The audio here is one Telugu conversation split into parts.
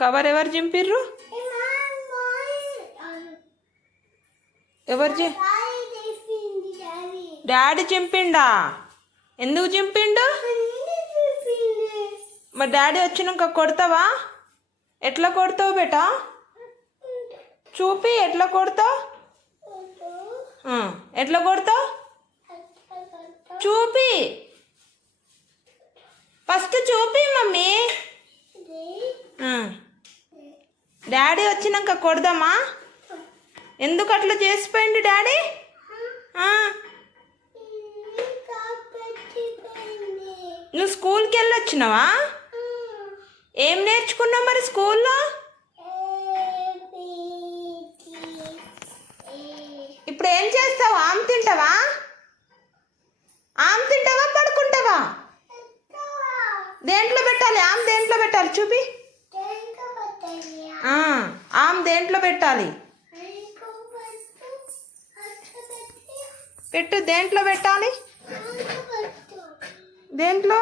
కవర్ ఎవరు చింపిర్రు? ఎవరు డాడీ చింపిండా? ఎందుకు చింపిండు? మరి డాడీ వచ్చినాక కొడతావా? ఎట్లా కొడతావు బేటా? చూపి ఎట్లా కొడతావు? ఎట్లా కొడతావు చూపి, ఫస్ట్ చూపి మమ్మీ. డాడీ వచ్చినాక కొడదామా? ఎందుకు అట్లా చేసిపోయిండు డాడీ? నువ్వు స్కూల్కి వెళ్ళొచ్చినావా? ఏం నేర్చుకున్నావు మరి స్కూల్లో? ఇప్పుడు ఏం చేస్తావు? ఆమె తింటావా? ఆమె తింటావా పడుకుంటావా? దేంట్లో పెట్టాలి? ఆమె దేంట్లో పెట్టాలి చూపి. ఆమె దేంట్లో పెట్టాలి? పెట్టు. దేంట్లో పెట్టాలి? దేంట్లో?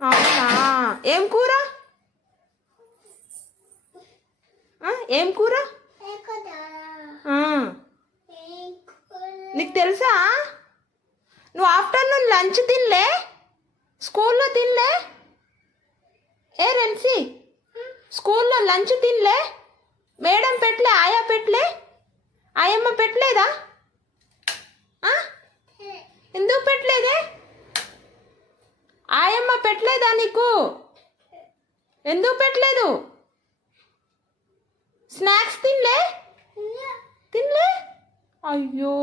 అవునా? ఏం కూర? ఏం కూర? నీకు తెలుసా? నువ్వు ఆఫ్టర్నూన్ లంచ్ తినలే? స్కూల్లో తినలే? ఏ రెన్సీ, స్కూల్లో లంచ్ తినలే? మేడం పెట్టలే? ఆయా పెట్టలే? ఆయమ్మ పెట్టలేదా? ఎందుకు పెట్టలేదే? ఆయమ్మ పెట్టలేదా నీకు? ఎందుకు పెట్టలేదు? స్నాక్స్ తినలే? తినలే? అయ్యో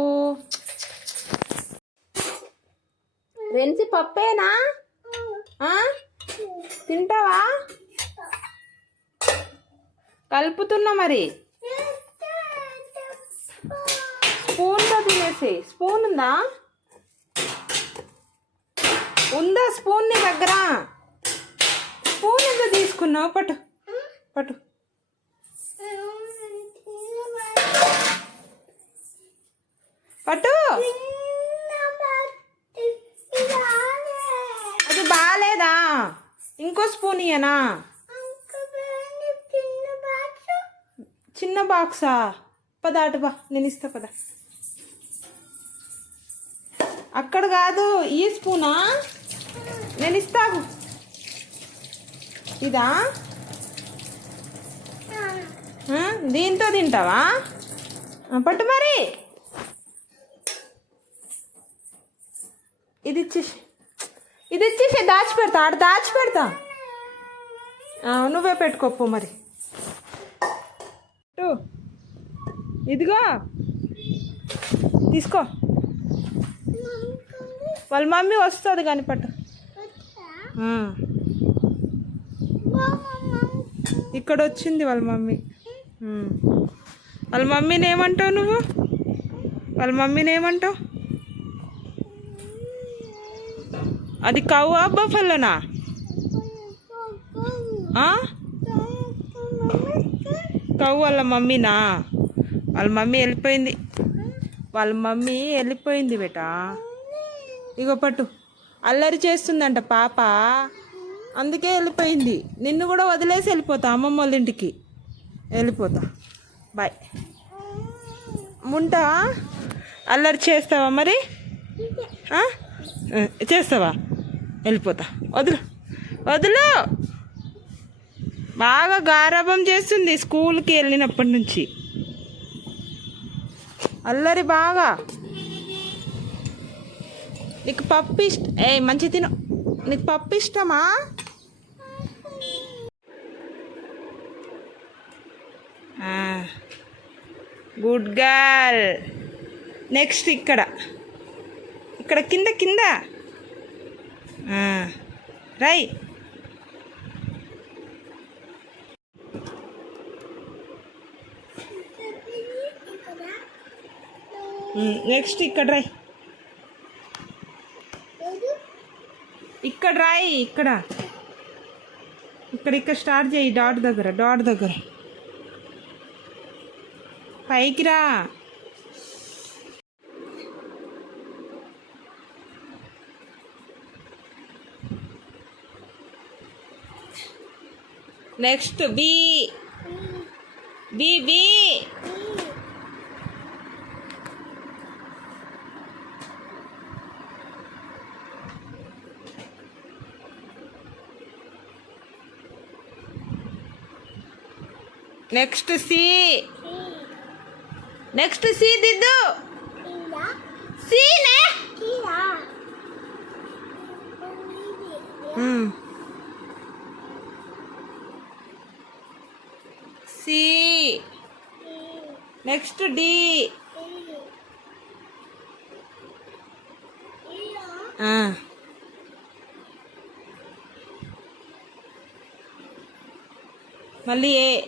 రెన్సీ, పప్పేనా? తింటావా? కలుపుతున్నా మరి. స్పూన్తో తినేసి. స్పూన్ ఉందా? ఉందా స్పూన్ నీ దగ్గర? స్పూన్ ఎందుకు తీసుకున్నావు? పట్టు పట్టు. పట్టు. అది బాగాలేదా? ఇంకో స్పూన్ ఇయ్యనా? చిన్న బాక్సా? పద అటు బా, నేను ఇస్తా పద. అక్కడ కాదు, ఈ స్పూనా? నేను ఇస్తాను. ఇదా? దీంతో తింటావా? పట్టు మరి. ఇది ఇచ్చేసి దాచిపెడతా. ఆడ దాచిపెడతా. నువ్వే పెట్టుకోపో మరి. ఇదిగో తీసుకో. వాళ్ళ మమ్మీ వస్తుంది కానీ పట్టు. ఇక్కడ వచ్చింది వాళ్ళ మమ్మీ. వాళ్ళ మమ్మీని ఏమంటావు నువ్వు? వాళ్ళ మమ్మీని ఏమంటావు? అది కవ్వా బఫెలోనా? కవ్వు వాళ్ళ మమ్మీనా? వాళ్ళ మమ్మీ వెళ్ళిపోయింది. వాళ్ళ మమ్మీ వెళ్ళిపోయింది బేటా. ఇగో పట్టు. అల్లరి చేస్తుందంట పాప, అందుకే వెళ్ళిపోయింది. నిన్ను కూడా వదిలేసి వెళ్ళిపోతా. అమ్మమ్మ వాళ్ళ ఇంటికి వెళ్ళిపోతా. బాయ్. ఉంటావా? అల్లరి చేస్తావా మరి? చేస్తావా? వెళ్ళిపోతా. వదులు వదులు. బాగా గారాబం చేస్తుంది స్కూల్కి వెళ్ళినప్పటి నుంచి. అల్లరి బాగా. నీకు పప్పు మంచి తిను. నీకు పప్పు ఇష్టమా? Good girl. నెక్స్ట్ ఇక్కడ కింద కింద రై. నెక్స్ట్ ఇక్కడ రాయి. ఇక్కడ రాయి. ఇక్కడ స్టార్ట్ చేయి. డాట్ దగ్గర పైకి రా. Next B. B B. Next C. Next C దిద్దు. సీనే. సి. Next D. మళ్ళీ ఏ.